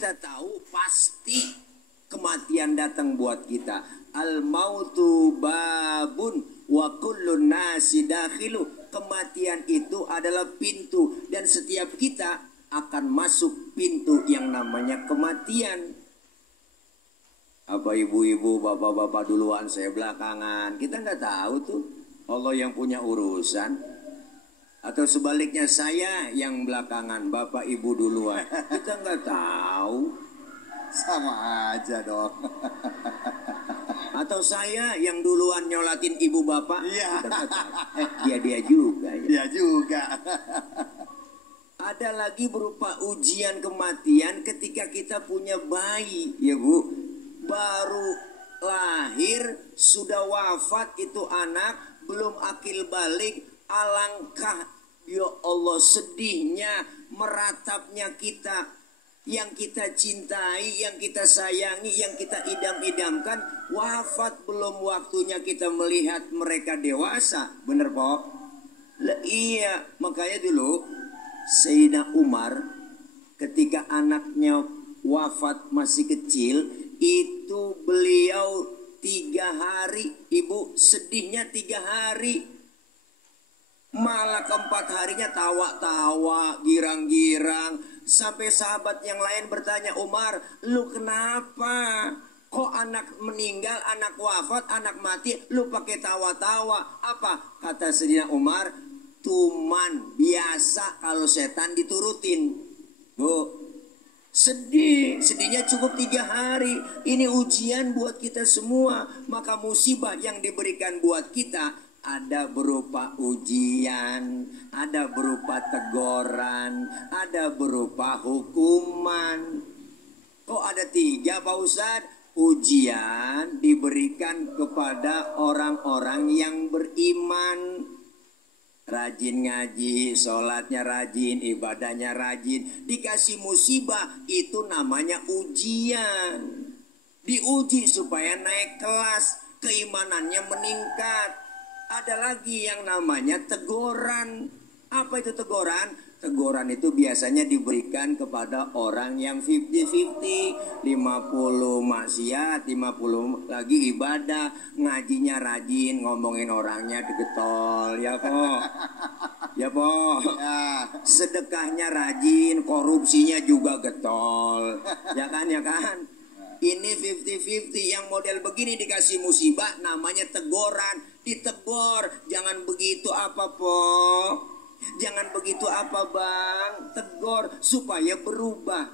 kita tahu pasti kematian datang buat kita. Al mautu babun wa kullun nasi dakhilu. Kematian itu adalah pintu dan setiap kita akan masuk pintu yang namanya kematian. Apa ibu-ibu, bapak-bapak duluan, saya belakangan. Kita nggak tahu tuh. Allah yang punya urusan. Atau sebaliknya saya yang belakangan, bapak ibu duluan. Kita nggak tahu. Sama aja dong. Atau saya yang duluan nyolatin ibu bapak. Iya. Dia juga ya. Dia juga. Ada lagi berupa ujian kematian ketika kita punya bayi, ya Bu. Baru lahir sudah wafat itu anak, belum akil balik. Alangkah ya Allah sedihnya, meratapnya kita, yang kita cintai, yang kita sayangi, yang kita idam-idamkan, wafat belum waktunya kita melihat mereka dewasa. Bener Pak? Iya, makanya dulu Sayyidina Umar ketika anaknya wafat masih kecil, itu beliau 3 hari, ibu sedihnya 3 hari. Malah keempat harinya tawa-tawa, girang-girang. Sampai sahabat yang lain bertanya, Umar, lu kenapa? Kok anak meninggal, anak wafat, anak mati, lu pakai tawa-tawa? Apa? Kata Sayyidina Umar, tuman biasa kalau setan diturutin. Bu, sedihnya cukup 3 hari. Ini ujian buat kita semua. Maka musibah yang diberikan buat kita ada berupa ujian, ada berupa teguran, ada berupa hukuman. Kok ada 3 Pak Ustadz? Ujian diberikan kepada orang-orang yang beriman, rajin ngaji, sholatnya rajin, ibadahnya rajin. Dikasih musibah, itu namanya ujian. Diuji supaya naik kelas, keimanannya meningkat. Ada lagi yang namanya teguran. Apa itu teguran? Teguran itu biasanya diberikan kepada orang yang 50-50. 50 maksiat, 50 lagi ibadah. Ngajinya rajin, ngomongin orangnya digetol. Ya kok? Ya po. Ya. Sedekahnya rajin, korupsinya juga getol. Ya kan, ya kan? Ini 50-50. Yang model begini dikasih musibah namanya teguran. Ditegur, jangan begitu apa po? Jangan begitu apa bang? Tegur supaya berubah.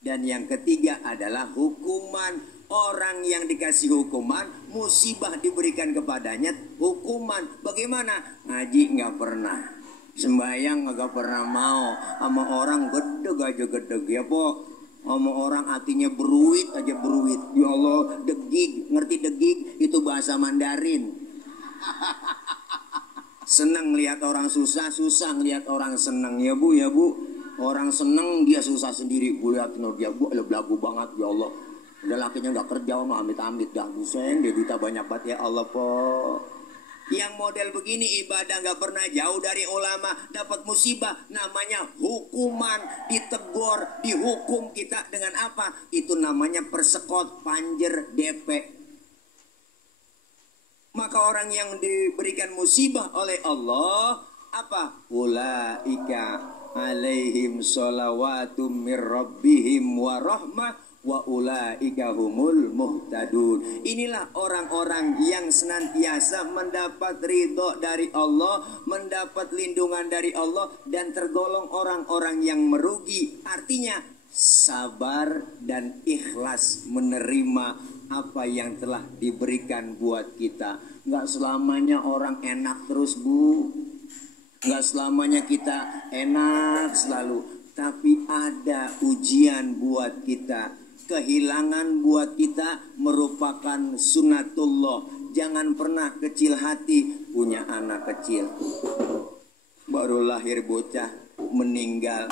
Dan yang ketiga adalah hukuman. Orang yang dikasih hukuman, musibah diberikan kepadanya hukuman. Bagaimana? Ngaji nggak pernah, sembahyang nggak pernah mau, sama orang gedeg aja gedeg ya po. Sama orang hatinya beruit aja beruit. Ya Allah, degig, ngerti degig? Itu bahasa Mandarin. Senang lihat orang susah, susah ngelihat orang senang. Ya bu, ya bu. Orang senang dia susah sendiri. Bu lihat dia bu, belagu banget ya Allah. Udah lakinya nggak kerja, amit-amit dah buseng. Dia duta banyak banget ya Allah po. Yang model begini ibadah nggak pernah jauh dari ulama, dapat musibah namanya hukuman, ditegur, dihukum kita dengan apa? Itu namanya persekot, panjer, DP. Maka orang yang diberikan musibah oleh Allah apa? Ulaika alaihim sholawatu mir rabbihim wa rahmah wa ulaika humul muhtadun. Inilah orang-orang yang senantiasa mendapat ridho dari Allah, mendapat lindungan dari Allah, dan tergolong orang-orang yang merugi. Artinya sabar dan ikhlas menerima apa yang telah diberikan buat kita. Nggak selamanya orang enak terus bu, nggak selamanya kita enak selalu, tapi ada ujian buat kita. Kehilangan buat kita merupakan sunatullah. Jangan pernah kecil hati. Punya anak kecil baru lahir bocah meninggal,